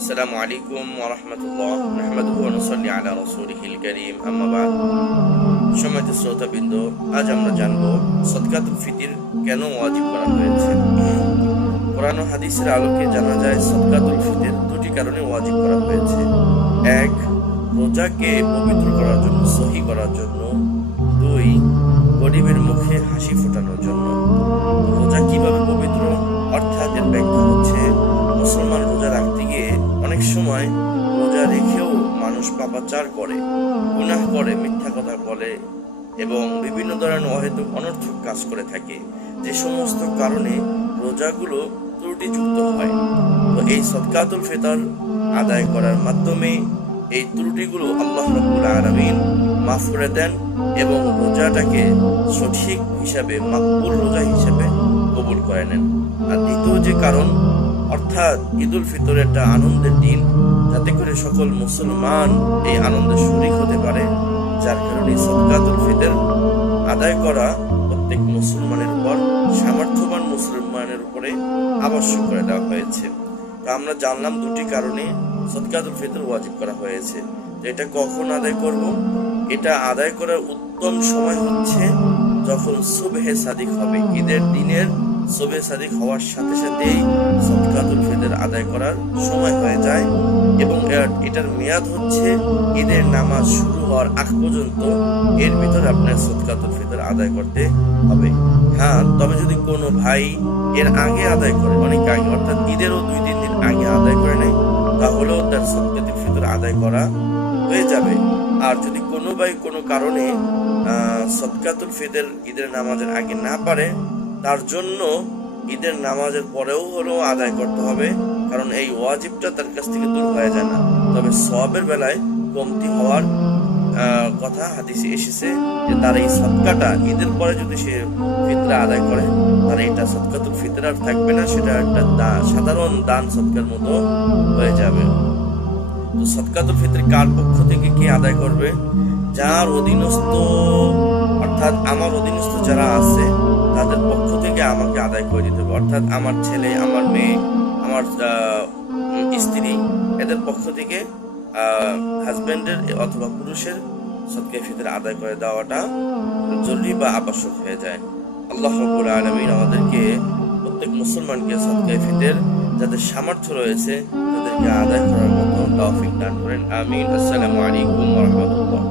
আসসালামু আলাইকুম ওয়া রাহমাতুল্লাহ। নাহমাদুহু ওয়া নুসাল্লি আলা রাসূলিহিল কারীম, আম্মা বা'দ। সম্মানিত শ্রোতাবৃন্দ, আজ আমরা জানব সদকাতুল ফিতর কেন ওয়াজিব করা হয়েছে। কোরআন ও হাদিসের আলোকে জানা যায় সদকাতুল ফিতর দুটি কারণে ওয়াজিব করা হয়েছে। এক, রোজাকে পবিত্র করার জন্য, সহি করার জন্য। দুই, গরিবের মুখে হাসি ফোটানোর জন্য। রোজা কিভাবে পবিত্র, অর্থাৎ এর ব্যাখ্যা হচ্ছে মুসলমান রোজা রাখতে গিয়ে অনেক সময় রোজা রেখেও মানুষ পাপাচার করে, গুনাহ করে, মিথ্যা কথা বলে এবং বিভিন্ন ধরনের অহেতুক অনর্থক কাজ করে থাকে, যে সমস্ত কারণে রোজাগুলো ত্রুটিযুক্ত হয়। তো এই সদকাতুল ফিতর আদায় করার মাধ্যমে এই ত্রুটিগুলো আল্লাহ রাব্বুল আলামিন মাফ করে দেন এবং রোজাটাকে সঠিক হিসাবে, মাকবুল রোজা হিসাবে কবুল করে নেন। আর দ্বিতীয় যে কারণ, অর্থাৎ ঈদুল ফিতর একটা আনন্দের দিন, যাতে করে সকল মুসলমান এই আনন্দে শরীক হতে পারে, যার কারণে সদকাতুল ফিতর আদায় করা প্রত্যেক মুসলমানের উপর, সামর্থ্যবান মুসলমানের উপরে আবশ্যক করে দেওয়া হয়েছে। তা আমরা জানলাম দুটি কারণে সদকাতুল ফিতর ওয়াজিব করা হয়েছে। তো এটা কখন আদায় করব? এটা আদায় করার উত্তম সময় হচ্ছে যখন সুবহে সাদিক হবে। ঈদের দিনের সুবহে সাদিক হওয়ার সাথে সাথেই সদকাতুল ফিতর আদায় করার সময় হয়ে যায় এবং এটার মেয়াদ হচ্ছে ঈদের নামাজ শুরু হওয়ার আগ পর্যন্ত। এর ভিতরে আপনার সদকাতুল ফিতর আদায় করতে হবে। হ্যাঁ, তবে যদি কোনো ভাই এর আগে আদায় করে, অনেক আগে, অর্থাৎ ঈদেরও 2-3 দিন আগে আদায় করে নেয়, তাহলেও তার সদকাতুল ফিতর আদায় করা হয়ে যাবে। আর যদি কোনো ভাই কোনো কারণে সদকাতুল ফিতর ঈদের নামাজের আগে না পারে, তার জন্য ঈদের নামাজের পরেও হলেও আদায় করতে হবে, কারণ এই ওয়াজিবটা তার কাছ থেকে দূর হয়ে যায় না। তবে সওয়াবের বেলায় কমতি হওয়ার কথা হাদিসে এসেছে, যে তার এই সদকাটা ঈদের পরে যদি সে ফিতরা আদায় করে, তার এটা সদকাতুল ফিতর আর থাকবে না, সেটা একটা সাধারণ দান সদকার মতো হয়ে যাবে। তো সদকাতুল ফিতর কার পক্ষ থেকে কে আদায় করবে? যার অধীনস্থ, অর্থাৎ আমার অধীনস্থ যারা আছে তাদের পক্ষ থেকে আমাকে আদায় করে দিতে হবে। অর্থাৎ আমার ছেলে, আমার মেয়ে, আমার স্ত্রী, এদের পক্ষ থেকে হাজবেন্ডের অথবা পুরুষের সদকায়ে ফিতর আদায় করে দেওয়াটা জরুরি বা আবশ্যক হয়ে যায়। আল্লাহ রাব্বুল আলামিন আমাদেরকে, প্রত্যেক মুসলমানকে সদকায়ে ফিতর যাদের সামর্থ্য রয়েছে তাদেরকে আদায় করার মতো তৌফিক দান করেন। আমিন। আসসালামু আলাইকুম ওয়া রাহমাতুল্লাহ।